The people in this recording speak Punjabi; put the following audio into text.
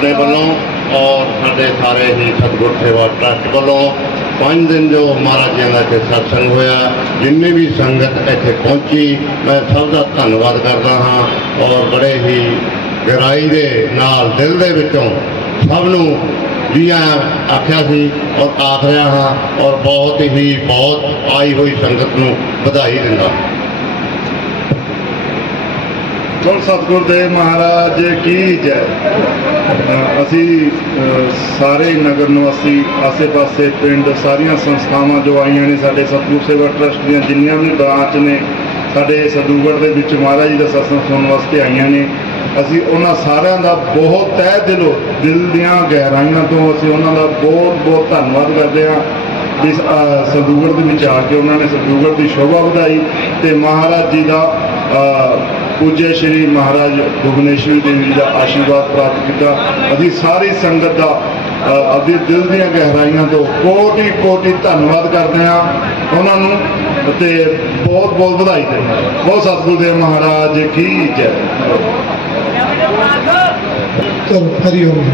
ਆਪਣੇ ਵੱਲੋਂ ਔਰ ਸਾਡੇ ਸਾਰੇ ਹੀ ਸਤਿਗੁਰ ਸੇਵਾ ਟਰੱਸਟ ਵੱਲੋਂ ਪੰਜ ਦਿਨ ਜੋ ਮਹਾਰਾਜ ਜੀ ਦਾ ਇੱਥੇ ਸਤਸੰਗ ਹੋਇਆ, ਜਿੰਨੀ ਵੀ ਸੰਗਤ ਇੱਥੇ ਪਹੁੰਚੀ, ਮੈਂ ਸਭ ਦਾ ਧੰਨਵਾਦ ਕਰਦਾ ਹਾਂ ਔਰ ਬੜੇ ਹੀ ਗਹਿਰਾਈ ਦੇ ਨਾਲ, ਦਿਲ ਦੇ ਵਿੱਚੋਂ ਸਭ ਨੂੰ ਜੀ ਆਖਿਆ ਸੀ ਔਰ ਆਖ ਰਿਹਾ ਹਾਂ ਔਰ ਬਹੁਤ ਹੀ, ਬਹੁਤ ਆਈ ਹੋਈ ਸੰਗਤ ਨੂੰ ਵਧਾਈ ਦਿੰਦਾ ਗੁਰ ਸਤਿਗੁਰ ਦੇ ਮਹਾਰਾਜ, ਕੀ ਜੈ? ਅਸੀਂ ਸਾਰੇ ਨਗਰ ਨਿਵਾਸੀ ਆਸੇ-ਪਾਸੇ ਪਿੰਡ ਸਾਰੀਆਂ ਸੰਸਥਾਵਾਂ ਜੋ ਆਈਆਂ ਨੇ ਸਾਡੇ ਸਤਿਗੁਰ ਸੇਵਾ ਟਰਸਟ ਦੀਆਂ, ਜਿੰਨੀਆਂ ਵੀ ਬ੍ਰਾਂਚ ਨੇ ਸਾਡੇ ਸਦੂਗੜ ਦੇ ਵਿੱਚ ਮਹਾਰਾਜ ਜੀ ਦਾ ਸਤਸੰਗ ਸੁਣਨ ਵਾਸਤੇ ਆਈਆਂ ਨੇ। ਅਸੀਂ ਉਹਨਾਂ ਸਾਰਿਆਂ ਦਾ ਬਹੁਤ ਤਹਿ ਦਿਲੋਂ, ਦਿਲ ਦੀਆਂ ਗਹਿਰਾਈਆਂ ਤੋਂ ਅਸੀਂ ਉਹਨਾਂ ਦਾ ਬਹੁਤ ਬਹੁਤ ਧੰਨਵਾਦ ਕਰਦੇ ਹਾਂ। ਜਿਸ ਸਦੂਗੜ ਦੇ ਵਿੱਚ ਆ ਕੇ ਉਹਨਾਂ ਨੇ ਸਦੂਗੜ ਦੀ ਸ਼ੋਭਾ ਵਧਾਈ ਤੇ ਮਹਾਰਾਜ ਜੀ ਦਾ ਪੂਜੇ ਸ਼੍ਰੀ ਮਹਾਰਾਜ ਭੁਵਨੇਸ਼ਵਰੀ ਦੇਵ ਜੀ ਦਾ ਆਸ਼ੀਰਵਾਦ ਪ੍ਰਾਪਤ ਕੀਤਾ। ਅਸੀਂ ਸਾਰੀ ਸੰਗਤ ਦਾ ਅ, ਆਪਦੇ ਦਿਲ ਦੀਆਂ ਗਹਿਰਾਈਆਂ ਤੋਂ ਕੋਟਿ ਕੋਟਿ ਧੰਨਵਾਦ ਕਰਦੇ ਹਾਂ ਉਹਨਾਂ ਨੂੰ ਤੇ ਬਹੁਤ ਬਹੁਤ ਵਧਾਈ ਦਿੰਦੇ ਹਾਂ। ਬਹੁਤ ਸਤਿਗੁਰੂ ਦੇਵ ਮਹਾਰਾਜ ਕੀ ਜੈ। ਹਰੀ ਓਮ।